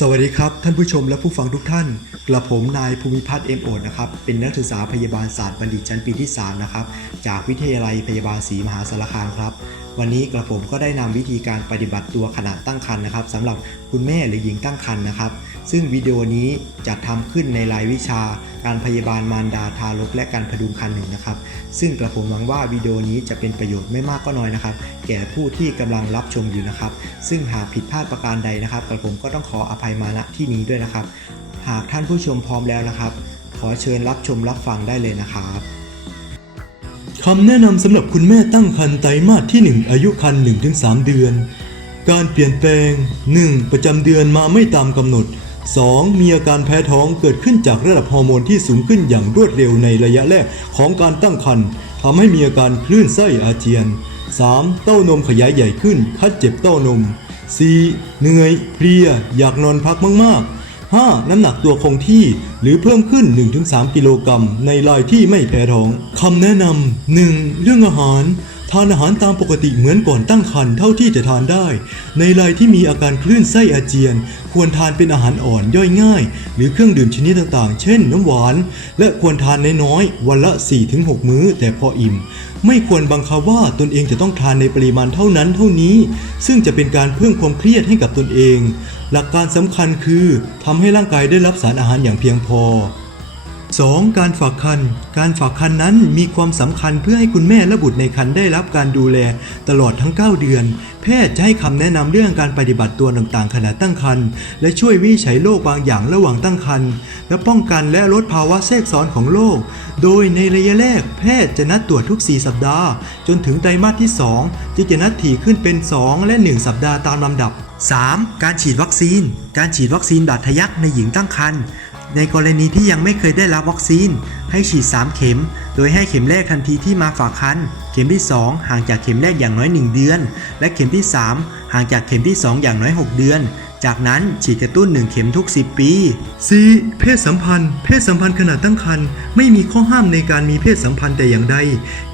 สวัสดีครับ ท่านผู้ชมและผู้ฟังทุกท่านกระผมนายภูมิพัฒน์เอ็มโอดนะครับเป็นนักศึกษาพยาบาลศาสตร์บัณฑิตชั้นปีที่3นะครับจากวิทยาลัยพยาบาลศรีมหาสารคามครับ วันนี้กระผมก็ได้นำวิธีการปฏิบัติตัวขณะตั้งครรภ์นะครับสำหรับคุณแม่หรือหญิงตั้งครรภ์นะครับ ซึ่งวิดีโอนี้จัดทำขึ้นในรายวิชาการพยาบาลมารดาทารกและการพดุงครรภ์หนึ่งนะครับ ซึ่งกระผมหวังว่าวิดีโอนี้จะเป็นประโยชน์ไม่มากก็น้อยนะครับ แก่ผู้ที่กำลังรับชมอยู่นะครับ ซึ่งหากผิดพลาดประการใดนะครับ กระผมก็ต้องขออภัยมาณที่นี้ด้วยนะครับ หากท่านผู้ชมพร้อมแล้วนะครับ ขอเชิญรับชมรับฟังได้เลยนะครับคำแนะนำสำหรับคุณแม่ตั้งครรภ์ไตรมาสที่ 1 อายุครรภ์1-3 เดือน การเปลี่ยนแปลง 1. ประจำเดือนมาไม่ตามกำหนด 2. มีอาการแพ้ท้องเกิดขึ้นจากระดับฮอร์โมนที่สูงขึ้นอย่างรวดเร็วในระยะแรกของการตั้งครรภ์ทำให้มีอาการคลื่นไส้อาเจียน 3. เต้านมขยายใหญ่ขึ้น คัดเจ็บเต้านม 4. เหนื่อยเพลีย อยากนอนพักมากๆ 5. น้ำหนักตัวคงที่หรือเพิ่มขึ้น 1-3 กิโลกรัมในรายที่ไม่แพ้ท้องคำแนะนำ 1. เรื่องอาหาร ทานอาหารตามปกติเหมือนก่อนตั้งครรภ์เท่าที่จะทานได้ ในรายที่มีอาการคลื่นไส้อาเจียน ควรทานเป็นอาหารอ่อนย่อยง่าย หรือเครื่องดื่มชนิดต่างๆ เช่นน้ำหวาน และควรทานน้อยๆวันละ 4-6 มื้อแต่พออิ่ม ไม่ควรบังคับว่าตนเองจะต้องทานในปริมาณเท่านั้นเท่านี้ ซึ่งจะเป็นการเพิ่มความเครียดให้กับตนเอง หลักการสำคัญคือทำให้ร่างกายได้รับสารอาหารอย่างเพียงพอ 2. การฝากครรภ์การฝากครรภ์นั้นมีความสำคัญเพื่อให้คุณแม่และบุตรในครรภ์ได้รับการดูแลตลอดทั้ง 9 เดือน แพทย์จะให้คำแนะนำเรื่องการปฏิบัติตัวต่างๆขณะตั้งครรภ์และช่วยวิจัยโรคบางอย่างระหว่างตั้งครรภ์และป้องกันและลดภาวะแทรกซ้อนของโรคโดยในระยะแรกแพทย์จะนัดตรวจทุก 4 สัปดาห์ จนถึงไตรมาสที่ 2 จึงจะนัดถี่ขึ้นเป็น 2 และ 1 สัปดาห์ตามลำดับ 3. การฉีดวัคซีน การฉีดวัคซีนบาดทะยักในหญิงตั้งครรภ์ ในกรณีที่ยังไม่เคยได้รับวัคซีน ให้ฉีด 3 เข็ม โดยให้เข็มแรกทันทีที่มาฝากคัน เข็มที่ 2 ห่างจากเข็มแรกอย่างน้อย 1 เดือน และเข็มที่ 3 ห่างจากเข็มที่ 2 อย่างน้อย 6 เดือน จากนั้นฉีดกระตุ้น1เข็มทุก 10 ปี 4. เพศสัมพันธ์ เพศสัมพันธ์ขณะตั้งครรภ์ไม่มีข้อห้ามในการมีเพศสัมพันธ์แต่อย่างใด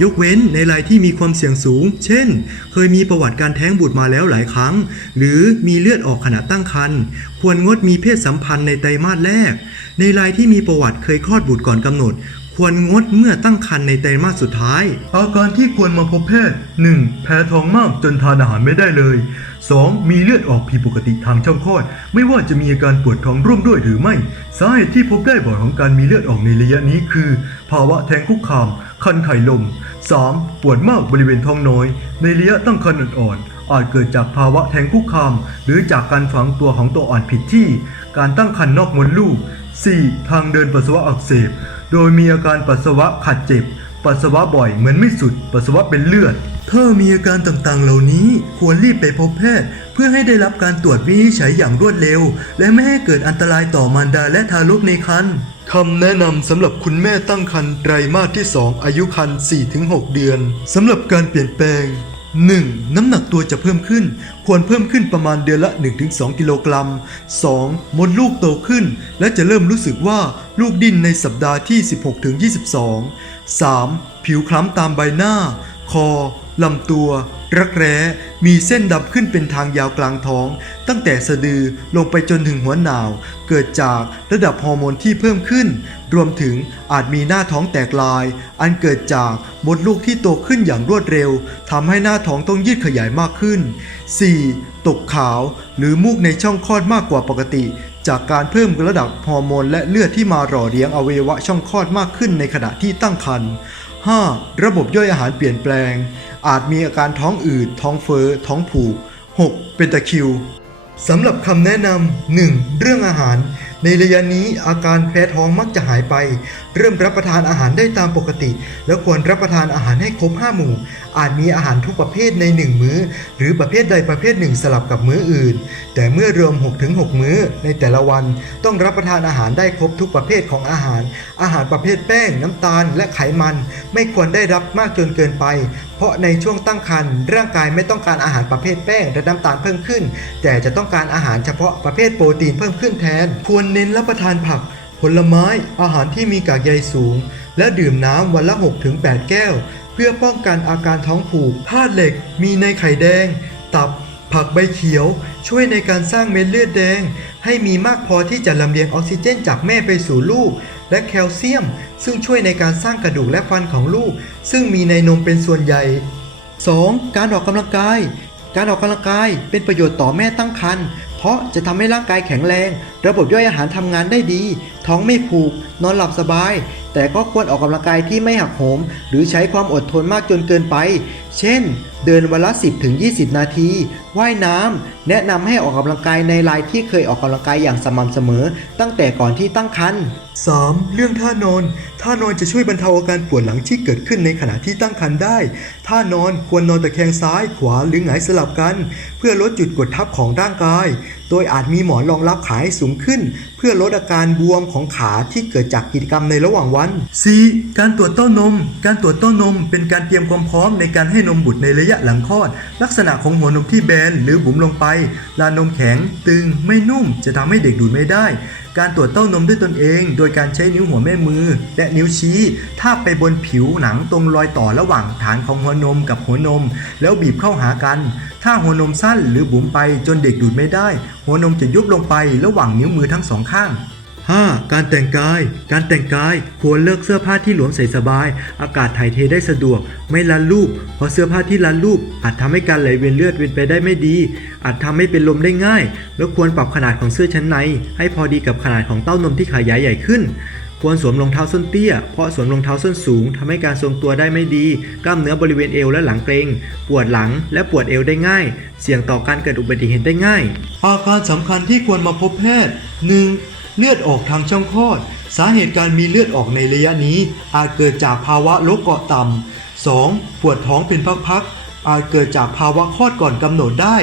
ยกเว้นในรายที่มีความเสี่ยงสูง เช่น เคยมีประวัติการแท้งบุตรมาแล้วหลายครั้ง หรือมีเลือดออกขณะตั้งครรภ์ควรงดมีเพศสัมพันธ์ในไตรมาสแรก ในรายที่มีประวัติเคยคลอดบุตรก่อนกำหนด ควรงดเมื่อตั้งครรภ์ในไตรมาสสุดท้าย อาการที่ควรมาพบแพทย์ 1. แพ้ท้องมากจนทานอาหารไม่ได้เลย 2. มีเลือดออกผิดปกติทางช่องคลอด ไม่ว่าจะมีอาการปวดท้องร่วมด้วยหรือไม่ สาเหตุที่พบได้บ่อยของการมีเลือดออกในระยะนี้คือ ภาวะแท้งคุกคาม คันไข่ลม 3. ปวดมากบริเวณท้องน้อย ในระยะตั้งครรภ์อ่อนๆ อาจเกิดจากภาวะแท้งคุกคาม หรือจากการฝังตัวของตัวอ่อนผิดที่ การตั้งครรภ์นอกมดลูก 4. ทางเดินปัสสาวะอักเสบ โดยมีอาการปัสสาวะขัดเจ็บ ปัสสาวะบ่อยเหมือนไม่สุด ปัสสาวะเป็นเลือด ถ้ามีอาการต่างๆ เหล่านี้ควรรีบไปพบแพทย์ เพื่อให้ได้รับการตรวจวินิจฉัยอย่างรวดเร็ว และไม่ให้เกิดอันตรายต่อมารดาและทารกในครรภ์คำแนะนำสำหรับคุณแม่ตั้งครรภ์ไตรมาสที่ 2 อายุครรภ์4-6 เดือนสำหรับการเปลี่ยนแปลง 1. น้ำหนักตัวจะเพิ่มขึ้น ควรเพิ่มขึ้นประมาณเดือนละ 1-2 กิโลกรัม 2. มดลูกโตขึ้น และจะเริ่มรู้สึกว่าลูกดิ้นในสัปดาห์ที่ 16-22 3. ผิวคล้ำตามใบหน้า คอ ลำตัว รักแร้มีเส้นดำขึ้นเป็นทางยาวกลางท้อง ตั้งแต่สะดือลงไปจนถึงหัวหนาว เกิดจากระดับฮอร์โมนที่เพิ่มขึ้น รวมถึงอาจมีหน้าท้องแตกลาย อันเกิดจากมดลูกที่โตขึ้นอย่างรวดเร็วทำให้หน้าท้องต้องยืดขยายมากขึ้น 4. ตกขาวหรือมูกในช่องคลอดมากกว่าปกติ จากการเพิ่มระดับฮอร์โมนและเลือดที่มาหล่อเลี้ยงอวัยวะช่องคลอดมากขึ้นในขณะที่ตั้งครรภ์ 5. ระบบย่อยอาหารเปลี่ยนแปลง อาจมีอาการท้องอืด ท้องเฟอ้อ ท้องผูก 6. เป็นตะคริวสำหรับคำแนะนำ 1. เรื่องอาหาร ในระยะนี้อาการแพ้ท้องมักจะหายไป เริ่มรับประทานอาหารได้ตามปกติ และควรรับประทานอาหารให้ครบ5หมู่ อาจมีอาหารทุกประเภทใน 1 มื้อ หรือประเภทใดประเภทหนึ่งสลับกับมื้ออื่น แต่เมื่อรวม 6-6 มื้อ ในแต่ละวันต้องรับประทานอาหารได้ครบทุกประเภทของอาหาร อาหารประเภทแป้ง น้ำตาล และไขมัน ไม่ควรได้รับมากจนเกินไป เพราะในช่วงตั้งครรภ์ร่างกายไม่ต้องการอาหารประเภทแป้งและน้ำตาลเพิ่มขึ้น แต่จะต้องการอาหารเฉพาะประเภทโปรตีนเพิ่มขึ้นแทน ควรเน้นรับประทานผัก ผลไม้ อาหารที่มีกากใยสูง และดื่มน้ำวันละ 6-8 แก้ว เพื่อป้องกันอาการท้องผูกธาตุเหล็ก มีในไข่แดง ตับ ผักใบเขียว ช่วยในการสร้างเม็ดเลือดแดง ให้มีมากพอที่จะลำเลียงออกซิเจนจากแม่ไปสู่ลูก และแคลเซียม ซึ่งช่วยในการสร้างกระดูกและฟันของลูก ซึ่งมีในนมเป็นส่วนใหญ่ 2. การออกกำลังกาย การออกกำลังกายเป็นประโยชน์ต่อแม่ตั้งครรภ์ เพราะจะทำให้ร่างกายแข็งแรง ระบบย่อยอาหารทำงานได้ดี ท้องไม่ผูก นอนหลับสบาย แต่ก็ควรออกกำลังกายที่ไม่หักโหม หรือใช้ความอดทนมากจนเกินไป เช่น เดินวันละ 10-20 นาที ว่ายน้ำ แนะนำให้ออกกำลังกายในรายที่เคยออกกำลังกายอย่างสม่ำเสมอ ตั้งแต่ก่อนที่ตั้งครรภ์ 3. เรื่องท่านอน ท่านอนจะช่วยบรรเทาอาการปวดหลังที่เกิดขึ้นในขณะที่ตั้งครรภ์ได้ ท่านอนควรนอนตะแคงซ้ายขวาหรือหงายสลับกัน เพื่อลดจุดกดทับของร่างกาย โดยอาจมีหมอนรองรับขาให้สูงขึ้น พื่อลดอาการบวมของขาที่เกิดจากกิจกรรมในระหว่างวัน 4. การตรวจเต้านม การตรวจเต้านม เป็นการเตรียมความพร้อมในการให้นมบุตรในระยะหลังคลอด ลักษณะของหัวนมที่แบนหรือบุ๋มลงไป ลานนมแข็ง ตึง ไม่นุ่ม จะทำให้เด็กดูดไม่ได้ การตรวจเต้านมด้วยตนเอง โดยการใช้นิ้วหัวแม่มือ และนิ้วชี้ทาบไปบนผิวหนังตรงรอยต่อระหว่างฐานของหัวนมกับหัวนม แล้วบีบเข้าหากัน ถ้าหัวนมสั้นหรือบุ๋มไปจนเด็กดูดไม่ได้ หัวนมจะยุบลงไประหว่างนิ้วมือทั้งสองข้าง 5. การแต่งกาย การแต่งกายควรเลือกเสื้อผ้าที่หลวมใส่สบาย อากาศถ่ายเทได้สะดวก ไม่รันรูป เพราะเสื้อผ้าที่รันรูป อาจทำให้การไหลเวียนเลือดเวียนไปได้ไม่ดี อาจทำให้เป็นลมได้ง่าย และควรปรับขนาดของเสื้อชั้นใน ให้พอดีกับขนาดของเต้านมที่ขยายใหญ่ขึ้น ควรสวมรองเท้าส้นเตี้ย เพราะสวมรองเท้าส้นสูงทำให้การทรงตัวได้ไม่ดี กล้ามเนื้อบริเวณเอวและหลังเกร็งปวดหลังและปวดเอวได้ง่าย เสี่ยงต่อการเกิดอุบัติเหตุได้ง่าย อาการสำคัญที่ควรมาพบแพทย์ 1. เลือดออกทางช่องคลอด สาเหตุการมีเลือดออกในระยะนี้ อาจเกิดจากภาวะโรคเกาะต่ำ 2. ปวดท้องเป็นพักๆอาจเกิดจากภาวะคลอดก่อนกำหนดได้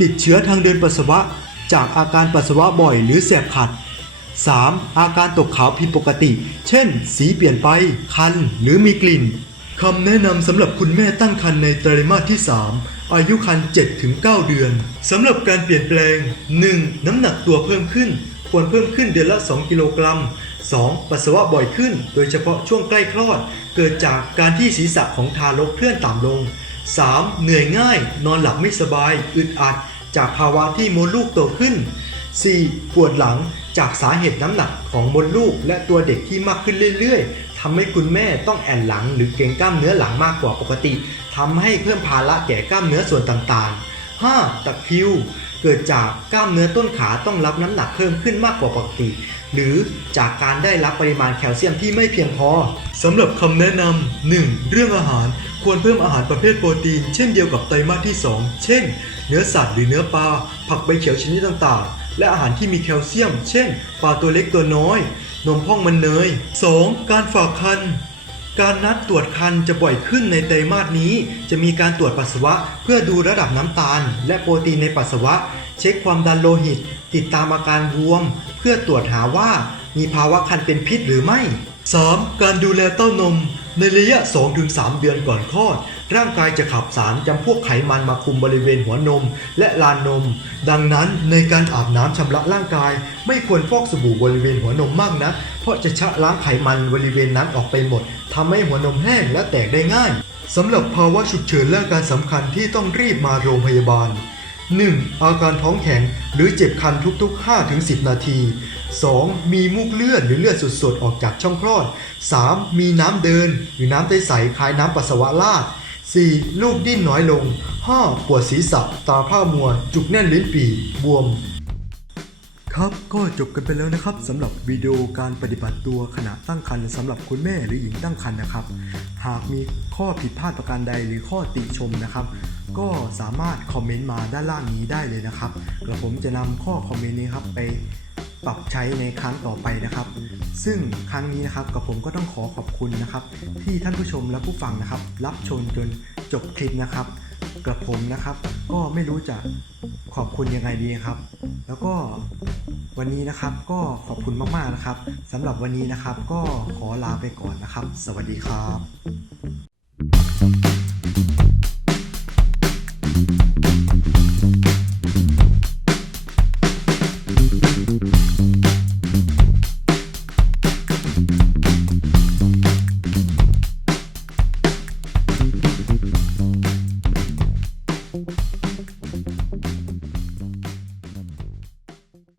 ติดเชื้อทางเดินปัสสาวะ จากอาการปัสสาวะบ่อยหรือแสบขัด 3. อาการตกขาวผิดปกติ เช่น สีเปลี่ยนไป คัน หรือมีกลิ่นคำแนะนำสำหรับคุณแม่ตั้งครรภ์ในไตรมาสที่ 3 อายุครรภ์7-9 เดือนสำหรับการเปลี่ยนแปลง 1. น้ำหนักตัวเพิ่มขึ้น ควรเพิ่มขึ้นเดือนละ 2 กิโลกรัม 2. ปัสสาวะบ่อยขึ้น โดยเฉพาะช่วงใกล้คลอด เกิดจากการที่ศีรษะของทารกเคลื่อนต่ำลง 3. เหนื่อยง่าย นอนหลับไม่สบาย อึดอัด จากภาวะที่มดลูกโตขึ้น 4. ปวดหลังจากสาเหตุน้ำหนักของมดลูกและตัวเด็กที่มากขึ้นเรื่อยๆทำให้คุณแม่ต้องแอนหลังหรือเกร็งกล้ามเนื้อหลังมากกว่าปกติทำให้เพิ่มภาระแก่กล้ามเนื้อส่วนต่างๆ 5. ตะคริว เกิดจากกล้ามเนื้อต้นขาต้องรับน้ำหนักเพิ่มขึ้นมากกว่าปกติ หรือจากการได้รับปริมาณแคลเซียมที่ไม่เพียงพอสำหรับคำแนะนำ 1. เรื่องอาหารควรเพิ่มอาหารประเภทโปรตีน เช่นเดียวกับไตรมาสที่ 2 เช่น เนื้อสัตว์หรือเนื้อปลาผักใบเขียวชนิดต่างๆ และอาหารที่มีแคลเซียม เช่น ปลาตัวเล็กตัวน้อย นมพ่องมันเนย 2. การฝากคัน การนัดตรวจคันจะบ่อยขึ้นในไตรมาสนี้ จะมีการตรวจปัสสาวะ เพื่อดูระดับน้ำตาล และโปรตีนในปัสสาวะ เช็คความดันโลหิต ติดตามอาการบวม เพื่อตรวจหาว่ามีภาวะคันเป็นพิษหรือไม่ 3. การดูแลเต้านม ในระยะ 2-3 เดือนก่อนคลอดร่างกายจะขับสารจำพวกไขมันมาคุมบริเวณหัวนม และลานนม ดังนั้นในการอาบน้ำชำระร่างกาย ไม่ควรฟอกสบู่บริเวณหัวนมมากนะ เพราะจะชะล้างไขมันบริเวณนั้นออกไปหมดทำให้หัวนมแห้งและแตกได้ง่ายสำหรับภาวะฉุกเฉินและอาการสำคัญที่ต้องรีบมาโรงพยาบาล 1. อาการท้องแข็งหรือเจ็บคันทุกๆ 5-10 นาที 2. มีมูกเลือดหรือเลือดสดๆ ออกจากช่องคลอด 3. มีน้ำเดินหรือน้ำใสๆคล้ายน้ำปัสสาวะราด 4. ลูกดิ้นน้อยลง 5. ปวดศีรษะ ตาผ้ามัว จุกแน่นลิ้นปี่บวม ครับก็จบกันไปแล้วนะครับสำหรับวิดีโอการปฏิบัติตัวขณะตั้งครรภ์สำหรับคุณแม่หรือหญิงตั้งครรภ์นะครับ หากมีข้อผิดพลาดประการใดหรือข้อติชมนะครับ ก็สามารถคอมเมนต์มาด้านล่างนี้ได้เลยนะครับเดี๋ยวผมจะนำข้อคอมเมนต์นี้ครับไป ปรับใช้ในครั้งต่อไปนะครับ ซึ่งครั้งนี้นะครับกับผมก็ต้องขอขอบคุณนะครับ ที่ท่านผู้ชมและผู้ฟังนะครับ รับชมจนจบคลิปนะครับกระผมนะครับ ก็ไม่รู้จะขอบคุณยังไงดีครับ แล้วก็วันนี้นะครับก็ขอบคุณมากๆนะครับสำหรับวันนี้นะครับ ก็ขอลาไปก่อนนะครับ สวัสดีครับ